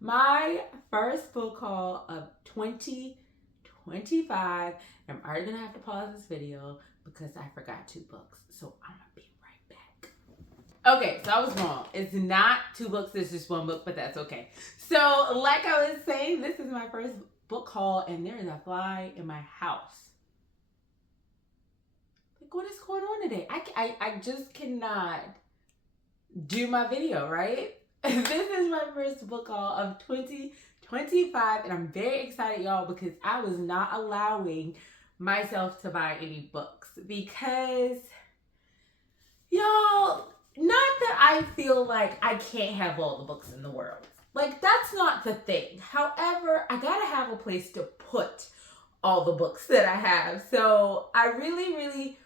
My first book haul of 2025. I'm already gonna have to pause this video because I forgot 2 books. So I'm gonna be right back. Okay, so I was wrong. It's not 2 books, it's just 1 book, but that's okay. So, like I was saying, this is my first book haul, and there is a fly in my house. Like, what is going on today? I just cannot do my video, right? This is my first book haul of 2025, and I'm very excited, y'all, because I was not allowing myself to buy any books because, y'all, not that I feel like I can't have all the books in the world. Like, that's not the thing. However, I gotta have a place to put all the books that I have. So I really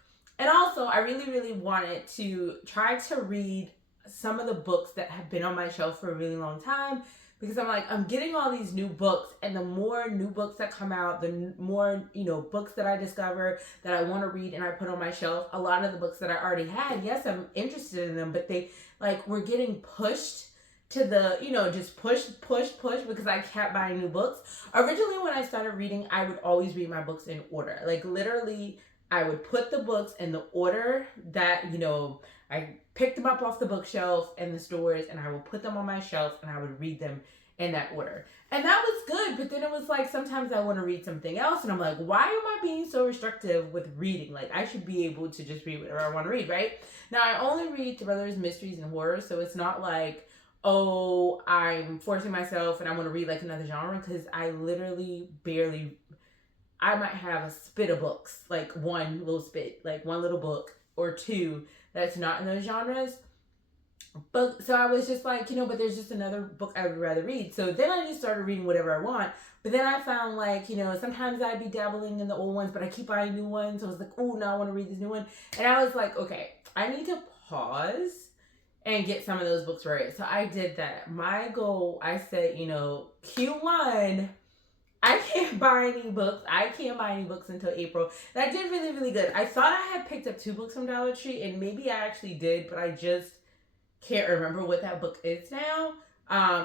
wanted to try to read some of the books that have been on my shelf for a really long time, because I'm like, I'm getting all these new books, and the more new books that come out, the more, books that I discover that I want to read and I put on my shelf. A lot of the books that I already had, yes, I'm interested in them, but they were getting pushed to the, just push because I kept buying new books. Originally, when I started reading, I would always read my books in order. Like, literally, I would put the books in the order that, I picked them up off the bookshelf in the stores, and I would put them on my shelf and I would read them in that order. And that was good, but then it was like sometimes I want to read something else, and I'm like, why am I being so restrictive with reading? Like, I should be able to just read whatever I want to read, right? Now, I only read thrillers, mysteries, and horror, so it's not like, oh, I'm forcing myself and I want to read like another genre, because I literally barely, I might have a spit of books, like one little spit, like one little book or 2 that's not in those genres. But so I was just like, but there's just another book I would rather read. So then I just started reading whatever I want. But then I found, like, sometimes I'd be dabbling in the old ones, but I keep buying new ones. So I was like, oh, now I want to read this new one. And I was like, okay, I need to pause and get some of those books right. So I did that. My goal, I said, Q1, I can't buy any books. I can't buy any books until April. And I did really, really good. I thought I had picked up 2 books from Dollar Tree, and maybe I actually did, but I just can't remember what that book is now.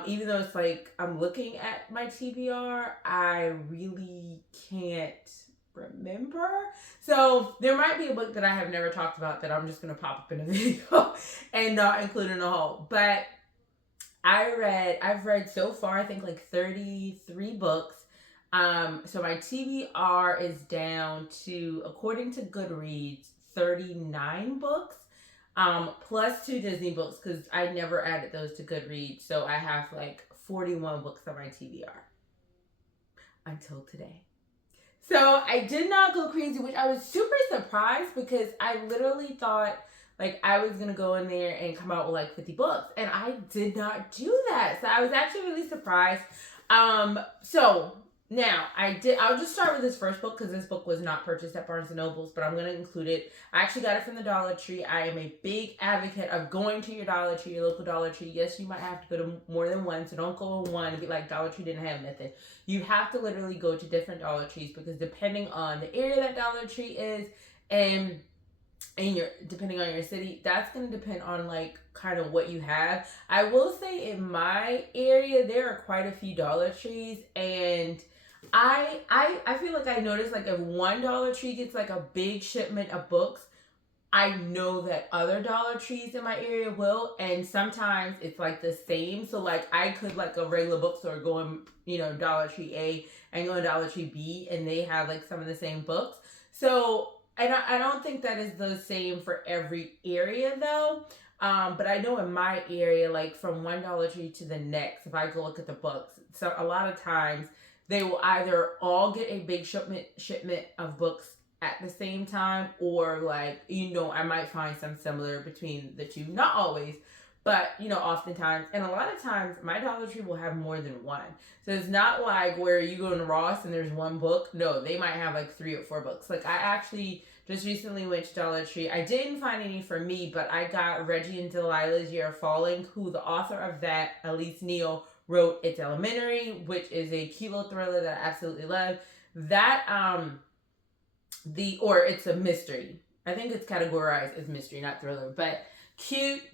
Even though it's like I'm looking at my TBR, I really can't remember. So there might be a book that I have never talked about that I'm just gonna pop up in a video and not include in the haul. But I've read so far, I think like 33 books. So my TBR is down to, according to Goodreads, 39 books. Plus 2 Disney books, because I never added those to Goodreads. So I have like 41 books on my TBR until today. So I did not go crazy, which I was super surprised, because I literally thought like I was gonna go in there and come out with like 50 books, and I did not do that. So I was actually really surprised. So now I'll just start with this first book, because this book was not purchased at Barnes & Nobles, but I'm going to include it. I actually got it from the Dollar Tree. I am a big advocate of going to your Dollar Tree, your local Dollar Tree. Yes, you might have to go to more than one, so don't go to one and be like, Dollar Tree didn't have nothing. You have to literally go to different Dollar Trees, because depending on the area that Dollar Tree is, and depending on your city, that's going to depend on like kind of what you have. I will say in my area, there are quite a few Dollar Trees, and I feel like I noticed, like, if one Dollar Tree gets like a big shipment of books, I know that other Dollar Trees in my area will, and sometimes it's like the same. So like I could, like, a regular bookstore, go in, Dollar Tree A and go in Dollar Tree B, and they have like some of the same books. So I don't think that is the same for every area though. But I know in my area, like from one Dollar Tree to the next, if I go look at the books, so a lot of times they will either all get a big shipment of books at the same time, or like, I might find some similar between the two. Not always, but oftentimes. And a lot of times my Dollar Tree will have more than one. So it's not like where you go to Ross and there's one book. No, they might have like 3 or 4 books. Like, I actually just recently went to Dollar Tree. I didn't find any for me, but I got Reggie and Delilah's Year of Falling, who the author of that, Elise Neal, wrote It's Elementary, which is a cute little thriller that I absolutely love. That, it's a mystery. I think it's categorized as mystery, not thriller, but cute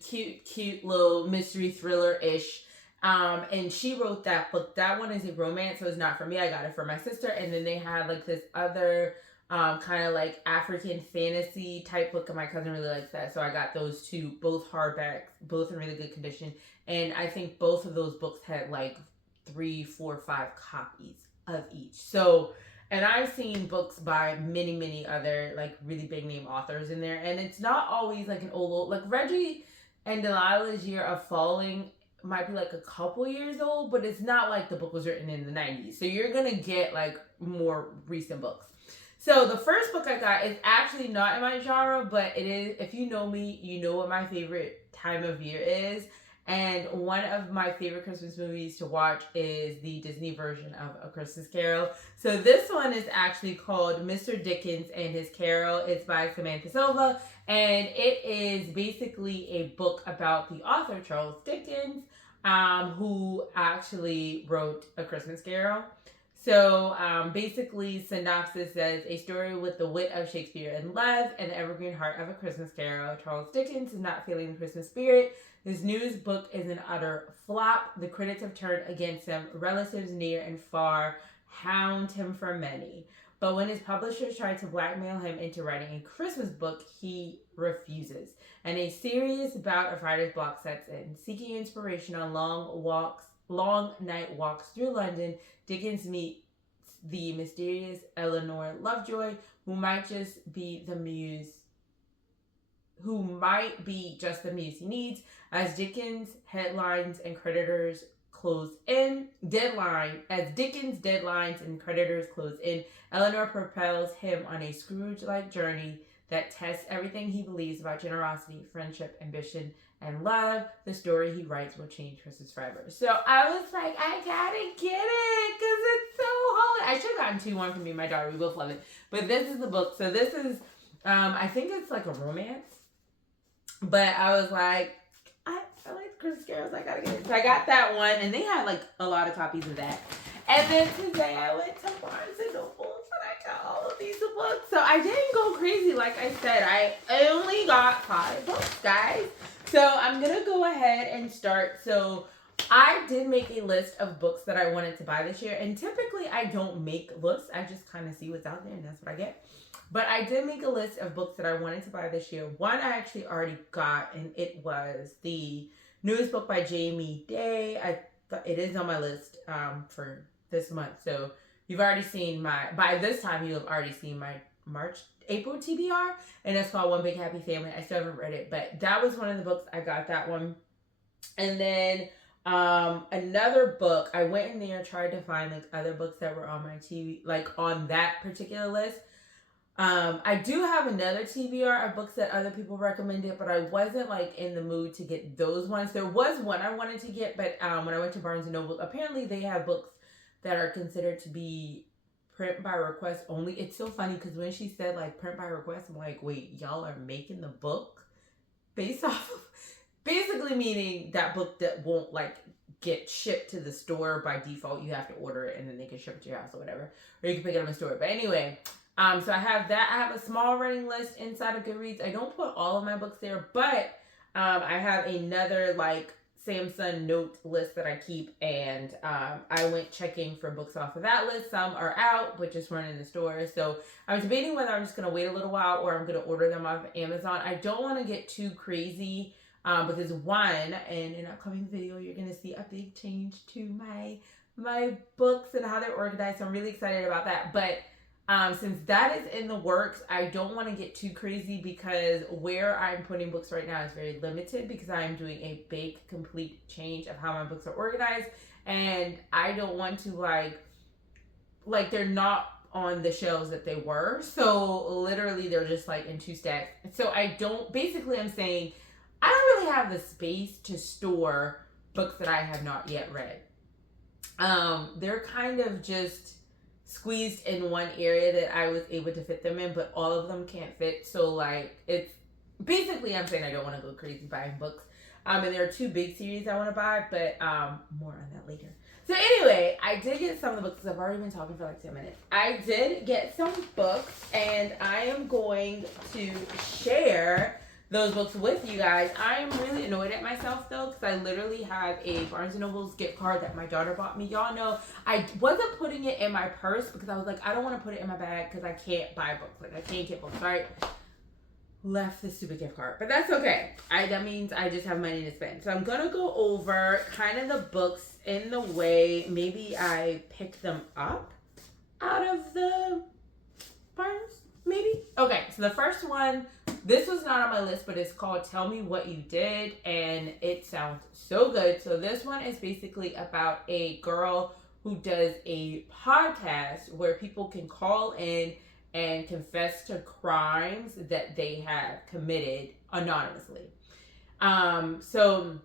little mystery thriller-ish. And she wrote that book. That one is a romance, so it's not for me. I got it for my sister. And then they had like this other kind of like African fantasy type book, and my cousin really likes that. So I got those two, both hardbacks, both in really good condition. And I think both of those books had like 3, 4, 5 copies of each. So, and I've seen books by many, many other like really big name authors in there. And it's not always like an old, like Reggie and Delilah's Year of Falling might be like a couple years old, but it's not like the book was written in the 90s. So you're going to get like more recent books. So the first book I got is actually not in my genre, but it is, if you know me, you know what my favorite time of year is. And one of my favorite Christmas movies to watch is the Disney version of A Christmas Carol. So this one is actually called Mr. Dickens and His Carol. It's by Samantha Silva. And it is basically a book about the author, Charles Dickens, who actually wrote A Christmas Carol. So basically, synopsis says, a story with the wit of Shakespeare and love and the evergreen heart of A Christmas Carol. Charles Dickens is not feeling the Christmas spirit. His news book is an utter flop. The critics have turned against him. Relatives near and far hound him for many. But when his publishers try to blackmail him into writing a Christmas book, he refuses. And a serious bout of writer's block sets in. Seeking inspiration on long night walks through London, Dickens meets the mysterious Eleanor Lovejoy, who might be just the muse he needs. As Dickens' deadlines and creditors close in, Eleanor propels him on a Scrooge-like journey that tests everything he believes about generosity, friendship, ambition, and love. The story he writes will change Christmas forever. So I was like, I gotta get it because it's so holiday. I should have gotten 2-1 from me and my daughter. We both love it. But this is the book. So this is, I think it's like a romance. But I was like, I like Christmas carols. I gotta get it. So I got that one, and they had like a lot of copies of that. And then today I went to Barnes and Noble, and I got all of these books. So I didn't go crazy, like I said. I only got 5 books, guys. So I'm gonna go ahead and start. So I did make a list of books that I wanted to buy this year, and typically I don't make lists. I just kind of see what's out there, and that's what I get. But I did make a list of books that I wanted to buy this year. One I actually already got, and it was the newest book by Jamie Day. It is on my list for this month. So you've already seen by this time you have already seen my April TBR, and it's called One Big Happy Family. I still haven't read it, but that was one of the books. I got that one. And then another book, I went in there, tried to find like other books that were on my TV, like on that particular list. I do have another TBR of books that other people recommended, but I wasn't like in the mood to get those ones. There was one I wanted to get, but when I went to Barnes and Noble, apparently they have books that are considered to be print by request only. It's so funny because when she said like print by request, I'm like, wait, y'all are making the book based off of, basically meaning that book that won't like get shipped to the store by default. You have to order it and then they can ship it to your house or whatever, or you can pick it up in the store. But anyway, so I have that. I have a small running list inside of Goodreads. I don't put all of my books there, but I have another like Samsung note list that I keep, and I went checking for books off of that list. Some are out, but just weren't in the store. So I was debating whether I'm just going to wait a little while or I'm going to order them off of Amazon. I don't want to get too crazy because one, in an upcoming video, you're going to see a big change to my books and how they're organized. So I'm really excited about that. But since that is in the works, I don't want to get too crazy because where I'm putting books right now is very limited because I'm doing a big, complete change of how my books are organized. And I don't want to like they're not on the shelves that they were. So literally they're just like in 2 stacks. So I'm saying I don't really have the space to store books that I have not yet read. They're kind of just squeezed in one area that I was able to fit them in, but all of them can't fit. So like it's basically, I'm saying I don't want to go crazy buying books. And there are 2 big series I want to buy, but more on that later. So anyway, I did get some of the books. I've already been talking for like 10 minutes. I did get some books, and I am going to share those books with you guys. I'm really annoyed at myself though, because I literally have a Barnes & Noble's gift card that my daughter bought me. Y'all know I wasn't putting it in my purse because I was like, I don't want to put it in my bag because I can't buy books. Like, I can't get books, right? Left the stupid gift card, but that's okay. That means I just have money to spend. So I'm gonna go over kind of the books in the way maybe I picked them up out of the Barnes, maybe. Okay, so the first one, this was not on my list, but it's called Tell Me What You Did, and it sounds so good. So this one is basically about a girl who does a podcast where people can call in and confess to crimes that they have committed anonymously. So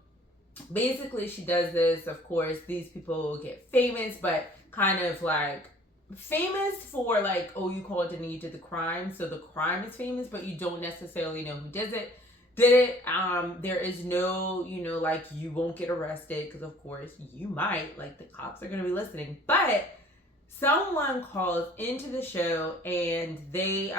basically she does this. Of course, these people get famous, but kind of like famous for like, oh, you called in and you did the crime. So the crime is famous, but you don't necessarily know who did it. There is no, like, you won't get arrested because of course you might, like, the cops are going to be listening. But someone calls into the show and they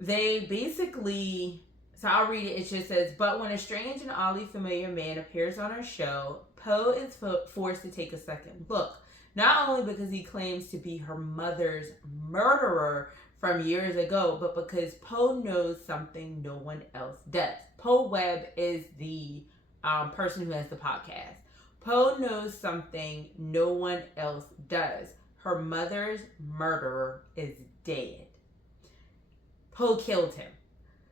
basically, so I'll read it. It just says, but when a strange and oddly familiar man appears on our show, Poe is forced to take a second look. Not only because he claims to be her mother's murderer from years ago, but because Poe knows something no one else does. Poe Webb is the person who has the podcast. Poe knows something no one else does. Her mother's murderer is dead. Poe killed him.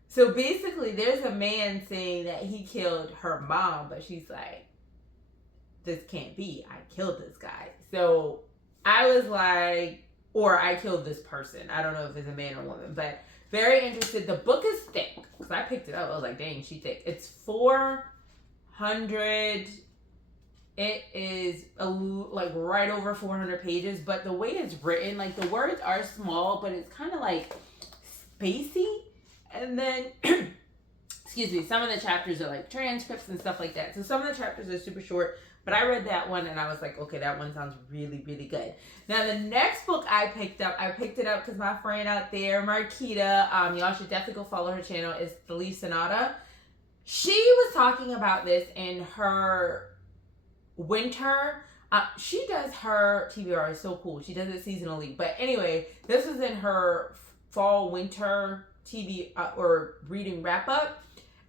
So basically, there's a man saying that he killed her mom, but she's like, this can't be. I killed this guy. So I was like, or I killed this person. I don't know if it's a man or woman, but very interested. The book is thick because I picked it up. I was like, dang, she's thick. It's 400. It is like right over 400 pages, but the way it's written, like the words are small, but it's kind of like spacey. And then, excuse me, some of the chapters are like transcripts and stuff like that. So some of the chapters are super short, but I read that one and I was like, okay, that one sounds really, really good. Now the next book I picked it up because my friend out there, Marquita, y'all should definitely go follow her channel, is The Leaf Sonata. She was talking about this in her winter. She does her TBR, is so cool. She does it seasonally. But anyway, this was in her fall winter TV or reading wrap up.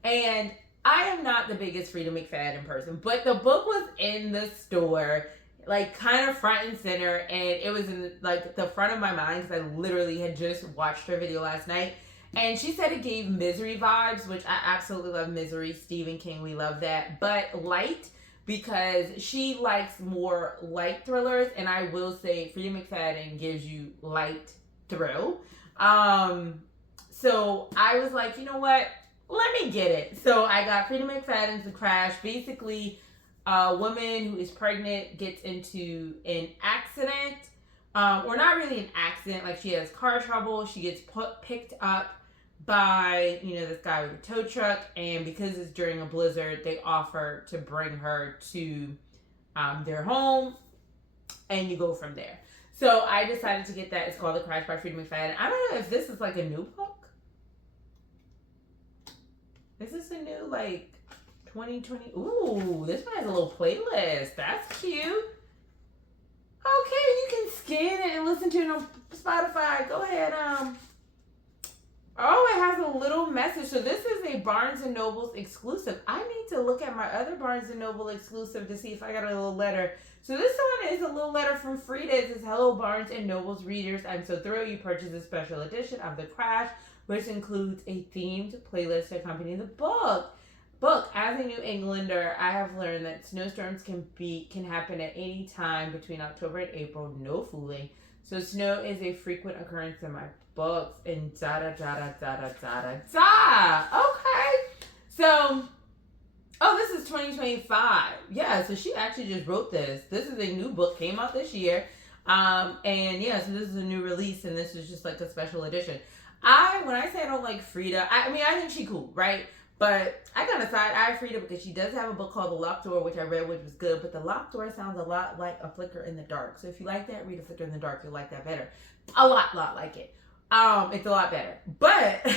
And I am not the biggest Frida McFadden person, but the book was in the store, like kind of front and center, and it was in like the front of my mind because I literally had just watched her video last night. And she said it gave Misery vibes, which I absolutely love Misery. Stephen King, we love that. But light, because she likes more light thrillers, and I will say Frida McFadden gives you light thrill. So I was like, you know what? Let me get it. So I got Frida McFadden's The Crash. Basically, a woman who is pregnant gets into an accident, or not really an accident, like she has car trouble. She gets picked up by, this guy with a tow truck, and because it's during a blizzard, they offer to bring her to their home, and you go from there. So I decided to get that. It's called The Crash by Frida McFadden. I don't know if this is like a new book. Is this a new, 2020? Ooh, this one has a little playlist. That's cute. Okay, you can scan it and listen to it on Spotify. Go ahead. Oh, it has a little message. So this is a Barnes & Noble's exclusive. I need to look at my other Barnes & Noble exclusive to see if I got a little letter. So this one is a little letter from Frida. It says, hello, Barnes & Noble's readers. I'm so thrilled you purchased a special edition of The Crash, which includes a themed playlist to accompany the book. As a New Englander, I have learned that snowstorms can happen at any time between October and April. No fooling. So snow is a frequent occurrence in my books. And Okay. So, this is 2025. Yeah, so she actually just wrote this. This is a new book, came out this year. So this is a new release, and this is just like a special edition. When I say I don't like Frida, I think she's cool, right? But I got to side-eye Frida because she does have a book called The Locked Door, which I read, which was good. But The Locked Door sounds a lot like A Flicker in the Dark. So if you like that, read A Flicker in the Dark. You'll like that better. A lot like it. It's a lot better. But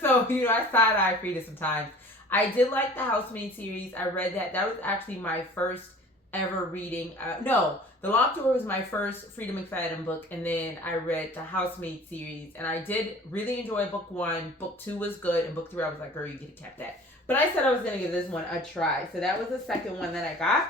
so I side-eye Frida sometimes. I did like the Housemaid series. I read that. That was actually my first ever reading. No, The Locked Door was my first Frida McFadden book, and then I read the Housemaid series, and I did really enjoy book 1. Book 2 was good, and book 3 I was like, girl, you could have kept that. But I said I was gonna give this one a try, so that was the second one that I got.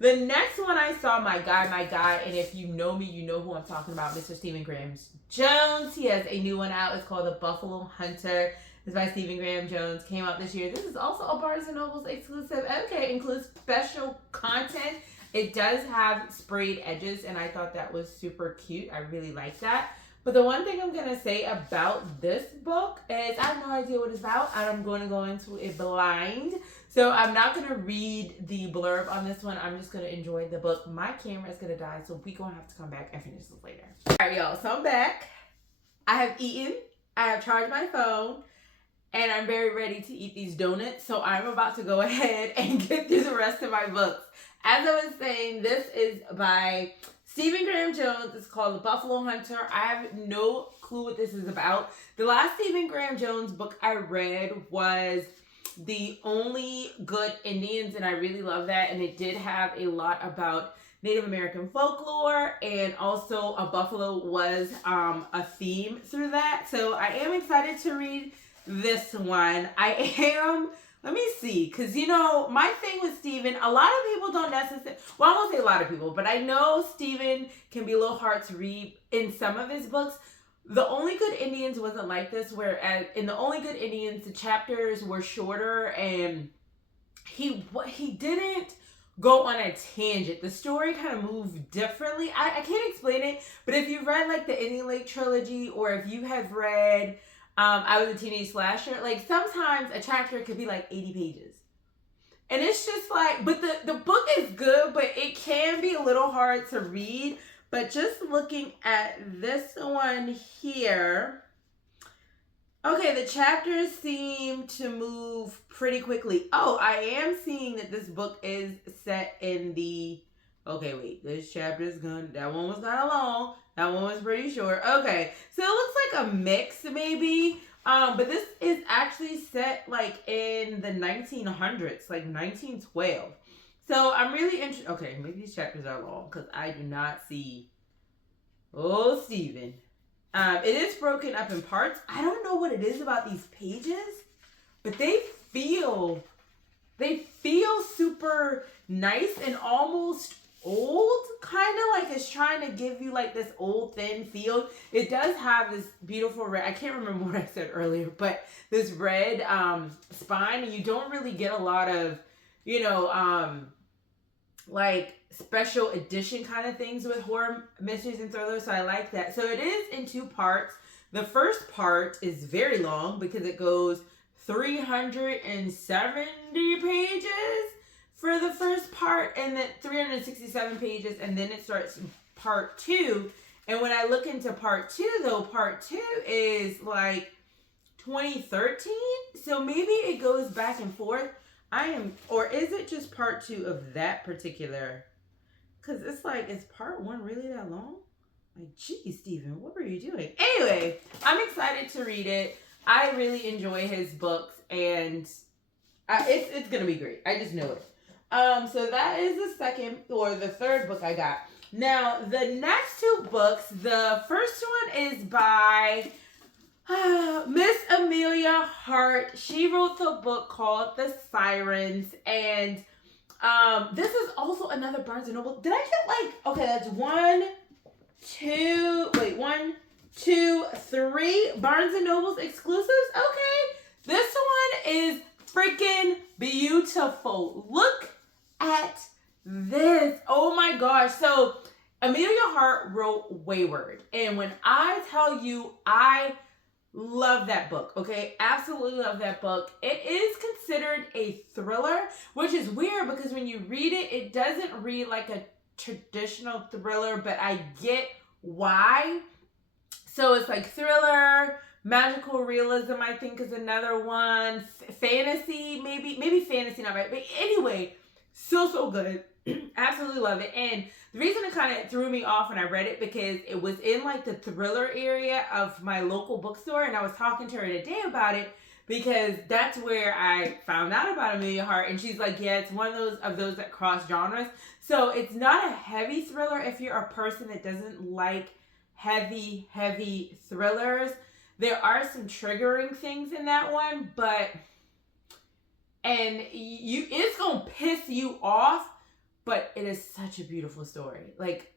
The next one I saw, my guy, and if you know me, you know who I'm talking about, Mr. Stephen Graham Jones. He has a new one out. It's called The Buffalo Hunter. It's by Stephen Graham Jones. Came out this year. This is also a Barnes & Noble's exclusive. Okay, includes special content. It does have sprayed edges, and I thought that was super cute. I really like that. But the one thing I'm going to say about this book is I have no idea what it's about. I'm going to go into it blind. So I'm not going to read the blurb on this one. I'm just going to enjoy the book. My camera is going to die, so we're going to have to come back and finish this later. All right, y'all. So I'm back. I have eaten. I have charged my phone. And I'm very ready to eat these donuts. So I'm about to go ahead and get through the rest of my books. As I was saying, this is by Stephen Graham Jones. It's called The Buffalo Hunter. I have no clue what this is about. The last Stephen Graham Jones book I read was The Only Good Indians, and I really love that. And it did have a lot about Native American folklore, and also a buffalo was a theme through that. So I am excited to read this one. Let me see, because my thing with Stephen, a lot of people don't necessarily, well, I won't say a lot of people, but I know Stephen can be a little hard to read in some of his books. The Only Good Indians wasn't like this, whereas in The Only Good Indians, the chapters were shorter, and he didn't go on a tangent. The story kind of moved differently. I can't explain it, but if you've read like the Indian Lake trilogy, or if you have read I Was a Teenage Slasher, like sometimes a chapter could be like 80 pages. And it's just like, but the book is good, but it can be a little hard to read. But just looking at this one here, okay, the chapters seem to move pretty quickly. Oh, I am seeing that this book is set in the, okay, wait, this chapter is gone. That one was kind of long. That one was pretty short. Okay, so it looks like a mix maybe. But this is actually set like in the 1900s, like 1912. So I'm really interested. Okay, maybe these chapters are long because I do not see. Oh, Stephen. It is broken up in parts. I don't know what it is about these pages, but they feel super nice and almost old, kind of like it's trying to give you like this old thin feel. It does have this beautiful red, I can't remember what I said earlier, but this red spine, and you don't really get a lot of like special edition kind of things with horror mysteries and thrillers, so I like that. So it is in 2 parts. The first part is very long because it goes 370 pages for the first part, and then 367 pages, and then it starts part 2. And when I look into part 2, though, part 2 is like 2013, so maybe it goes back and forth. Or is it just part 2 of that particular? Because it's like, is part 1 really that long? Like, geez, Stephen, what were you doing? Anyway, I'm excited to read it. I really enjoy his books, and it's gonna be great. I just know it. So that is the third book I got. Now, the next 2 books, the first one is by Miss Amelia Hart. She wrote the book called The Sirens, and this is also another Barnes & Noble. Did I get okay, that's 1, 2, 3 Barnes & Noble's exclusives? Okay, this one is freaking beautiful. Look at this. Oh my gosh. So Amelia Hart wrote Wayward, and when I tell you, I love that book. Okay, absolutely love that book. It is considered a thriller, which is weird because when you read it, it doesn't read like a traditional thriller, but I get why. So it's like thriller, magical realism, I think, is another one. Fantasy, maybe fantasy, not right. But anyway, So good. Absolutely love it. And the reason it kind of threw me off when I read it, because it was in like the thriller area of my local bookstore, and I was talking to her today about it because that's where I found out about Amelia Hart, and she's like, yeah, it's one of those that cross genres. So it's not a heavy thriller if you're a person that doesn't like heavy thrillers. There are some triggering things in that one, and it's gonna piss you off, but it is such a beautiful story. Like,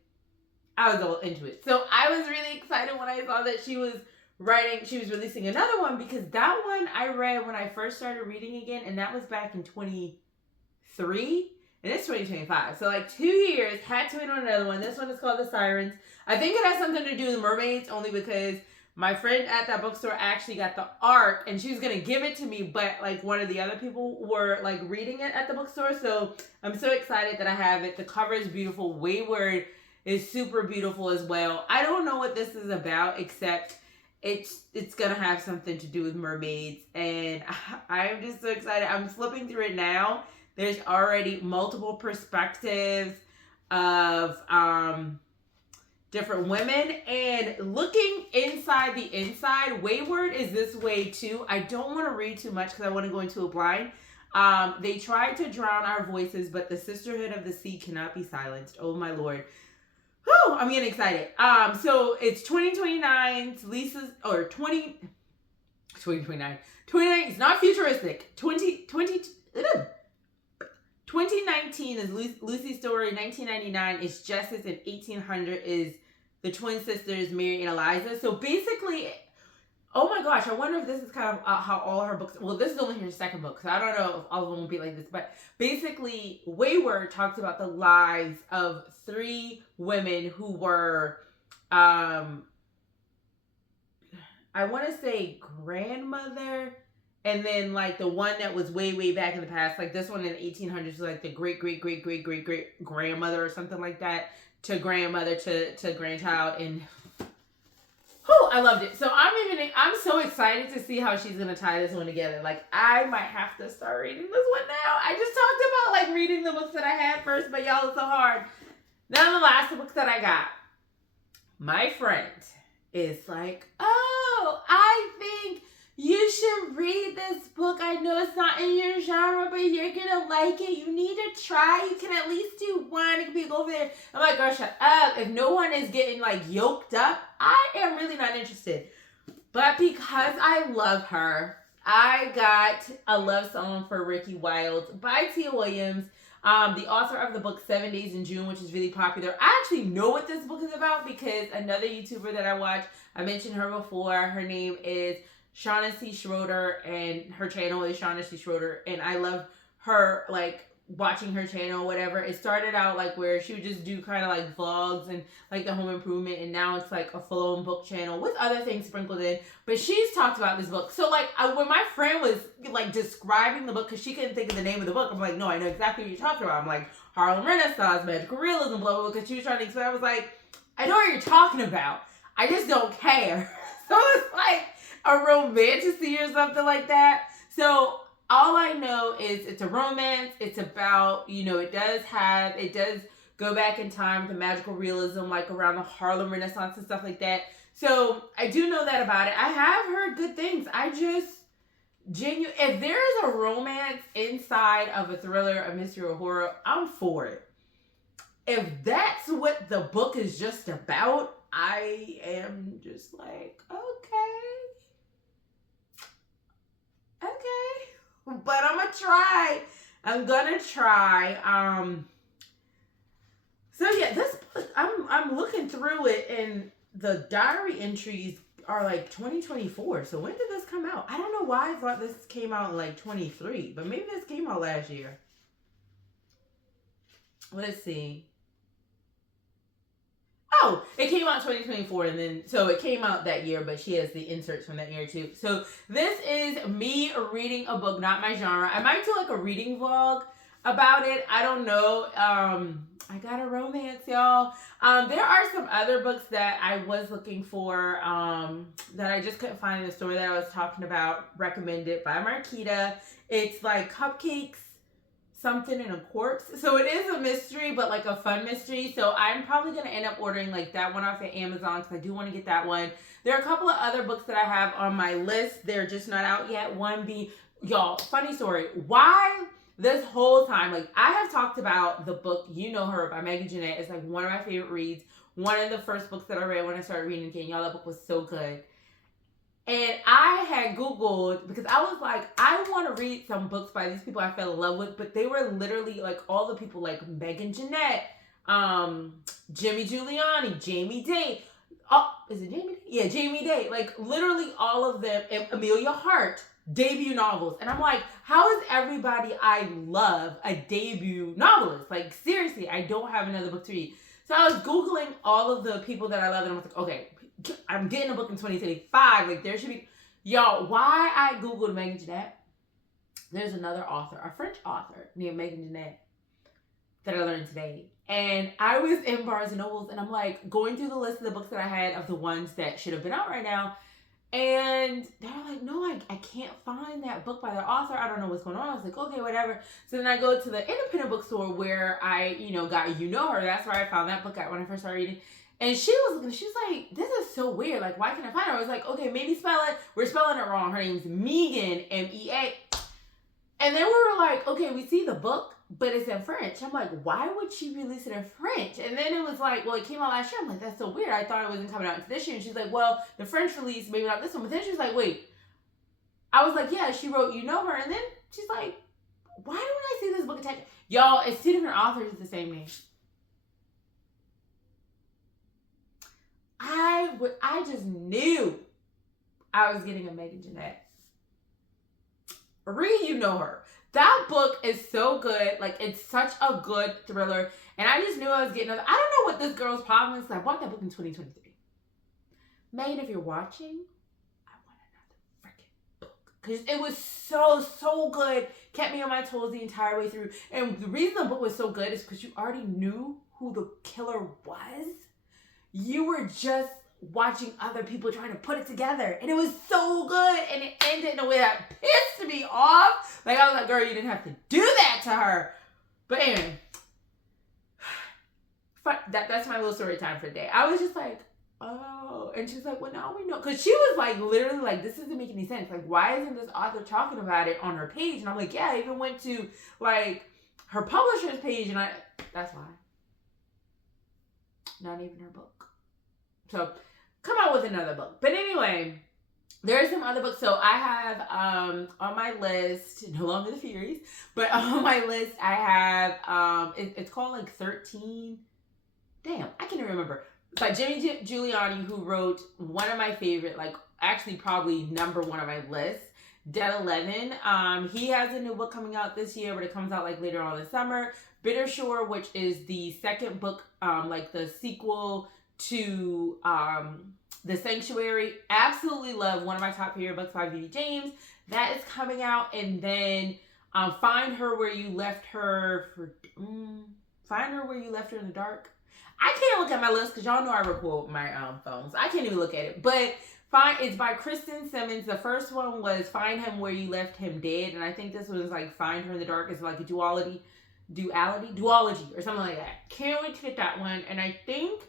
I was all into it. So I was really excited when I saw that she was releasing another one, because that one I read when I first started reading again, and that was back in 23, and it's 2025. So like 2 years, had to wait on another one. This one is called The Sirens. I think it has something to do with mermaids, only because my friend at that bookstore actually got the ARC, and she was going to give it to me, but like one of the other people were like reading it at the bookstore. So I'm so excited that I have it. The cover is beautiful. Wayward is super beautiful as well. I don't know what this is about, except it's going to have something to do with mermaids, and I'm just so excited. I'm flipping through it now. There's already multiple perspectives of different women, and looking inside the inside, Wayward is this way too. I don't want to read too much because I want to go into a blind. They tried to drown our voices, but the sisterhood of the sea cannot be silenced. Oh my Lord. Whew, I'm getting excited. So it's 2029, Lisa's, or 2029. 29, it's not futuristic. 2019 is Lucy's story. 1999 is Justice, and 1800 is the twin sisters Mary and Eliza. So basically, oh my gosh, I wonder if this is kind of how all her books. Well, this is only her second book, so I don't know if all of them will be like this. But basically, Wayward talks about the lives of 3 women who were, I want to say grandmother. And then, like, the one that was way back in the past, like this one in the 1800s was like the great grandmother or something like that, to grandmother to grandchild. And I loved it. So I'm so excited to see how she's gonna tie this one together. Like, I might have to start reading this one now. I just talked about like reading the books that I had first, but y'all, it's so hard. Now the last book that I got, my friend is like, oh, I think you should read this book. I know it's not in your genre, but you're gonna like it. You need to try. You can at least do one. It can be over there. I'm like, girl, shut up. If no one is getting like yoked up, I am really not interested. But because I love her, I got a love song for Ricky Wilde by Tia Williams, the author of the book 7 Days in June, which is really popular. I actually know what this book is about because another YouTuber that I watch, I mentioned her before. Her name is Sho'Shanna C. Schroeder, and her channel is Sho'Shanna C. Schroeder, and I love her, like, watching her channel, whatever. It started out, like, where she would just do kind of, like, vlogs and, like, the home improvement, and now it's, like, a full-on book channel with other things sprinkled in, but she's talked about this book. So, like, when my friend was, like, describing the book, because she couldn't think of the name of the book, I'm like, no, I know exactly what you're talking about. I'm like, Harlem Renaissance, magical realism, blah, blah, blah, because she was trying to explain. I was like, I know what you're talking about. I just don't care. So, it's, like, a romantasy or something like that. So all I know is it's a romance. It's about, you know, it does go back in time with the magical realism, like around the Harlem Renaissance and stuff like that. So I do know that about it. I have heard good things. I just if there is a romance inside of a thriller, a mystery, or horror, I'm for it. If that's what the book is just about, I am just like, okay. But I'm gonna try. So yeah, this book, I'm looking through it, and the diary entries are like 2024. So when did this come out? I don't know why I thought this came out in like 23, but maybe this came out last year. Let's see. Oh, it came out 2024, and then, so it came out that year, but she has the inserts from that year too. So this is me reading a book, not my genre. I might do like a reading vlog about it. I don't know. I got a romance, y'all. There are some other books that I was looking for that I just couldn't find in the store that I was talking about, recommended by Marquita. It's like cupcakes, something in a corpse. So it is a mystery, but like a fun mystery. So I'm probably going to end up ordering like that one off of Amazon because I do want to get that one. There are a couple of other books that I have on my list. They're just not out yet. One being, y'all, funny story. Why this whole time, like I have talked about the book You Know Her by Megan Jeanette. It's like one of my favorite reads. One of the first books that I read when I started reading again. Y'all, that book was so good. And I had Googled, because I was like, I want to read some books by these people I fell in love with, but they were literally like all the people like Megan Jeanette, Jimmy Giuliani, Jamie Day. Oh, is it Jamie Day? Yeah, Jamie Day. Like literally all of them, and Amelia Hart, debut novels. And I'm like, how is everybody I love a debut novelist? Like seriously, I don't have another book to read. So I was Googling all of the people that I love, and I was like, okay, I'm getting a book in 2025. Like there should be, y'all, why I Googled Megan Jeanette. There's another author, a French author named Megan Jeanette that I learned today. And I was in Barnes and Nobles and I'm like going through the list of the books that I had of the ones that should have been out right now. And they're like, no, I can't find that book by the author. I don't know what's going on. I was like, okay, whatever. So then I go to the independent bookstore where I, got You Know Her. That's where I found that book at when I first started reading. And she was like, this is so weird. Like, why can't I find her? I was like, okay, maybe spell it. We're spelling it wrong. Her name's Megan, M-E-A. And then we were like, okay, we see the book, but it's in French. I'm like, why would she release it in French? And then it was like, well, it came out last year. I'm like, that's so weird. I thought it wasn't coming out until this year. And she's like, well, the French release, maybe not this one. But then she's like, wait. I was like, yeah, she wrote You Know Her. And then she's like, why don't I see this book attached? Y'all, it's two different authors with the same name. I just knew I was getting a Megan Jeanette. Read You Know Her. That book is so good. Like, it's such a good thriller. And I just knew I was getting another. I don't know what this girl's problem is. I bought that book in 2023. Megan, if you're watching, I want another freaking book. Because it was so good. Kept me on my toes the entire way through. And the reason the book was so good is because you already knew who the killer was. You were just watching other people trying to put it together. And it was so good. And it ended in a way that pissed me off. Like, I was like, girl, you didn't have to do that to her. But anyway, that's my little story time for the day. I was just like, oh. And she's like, well, now we know. Because she was like, literally like, this doesn't make any sense. Like, why isn't this author talking about it on her page? And I'm like, yeah, I even went to like her publisher's page. And that's why. Not even her book. So come out with another book. But anyway, there's some other books. So I have on my list, no longer the Furies, but on my list I have it's called like 13. Damn, I can't even remember. By Jimmy Giuliani, who wrote one of my favorite, like actually probably number one on my list, Dead 11. He has a new book coming out this year, but it comes out like later on this summer. Bitter Shore, which is the second book, like the sequel to The Sanctuary. Absolutely love. One of my top favorite books by V.D. James. That is coming out. And then Find Her Where You Left Her Find Her Where You Left Her in the Dark. I can't look at my list because y'all know I record my phones. I can't even look at it. But it's by Kristen Simmons. The first one was Find Him Where You Left Him Dead. And I think this was like Find Her in the Dark. It's like a duology or something like that. Can't wait to get that one. And I think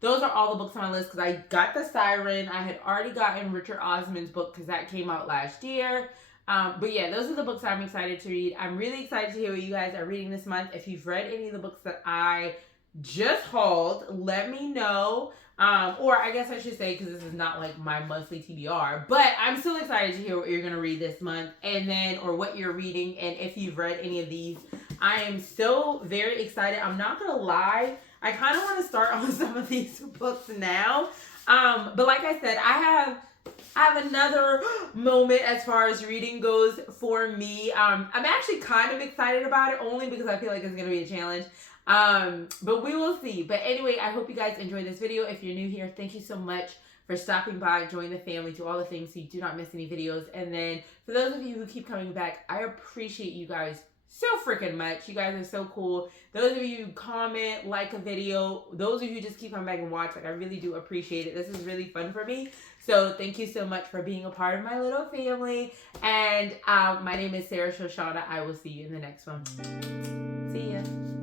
those are all the books on my list because I got The Siren. I had already gotten Richard Osman's book because that came out last year. But yeah, those are the books I'm excited to read. I'm really excited to hear what you guys are reading this month. If you've read any of the books that I just hauled, let me know. Or I guess I should say, because this is not like my monthly TBR, but I'm still excited to hear what you're going to read this month or what you're reading. And if you've read any of these, I am so very excited. I'm not going to lie. I kind of want to start on some of these books now. But like I said, I have another moment as far as reading goes for me. I'm actually kind of excited about it only because I feel like it's going to be a challenge. But we will see. But anyway, I hope you guys enjoyed this video. If you're new here, thank you so much for stopping by, join the family, do all the things so you do not miss any videos. And then for those of you who keep coming back, I appreciate you guys so freaking much. You guys are so cool. Those of you who comment, like a video, those of you who just keep coming back and watch, like I really do appreciate it. This is really fun for me. So thank you so much for being a part of my little family. And my name is Sarah Sho'Shanna. I will see you in the next one. See ya.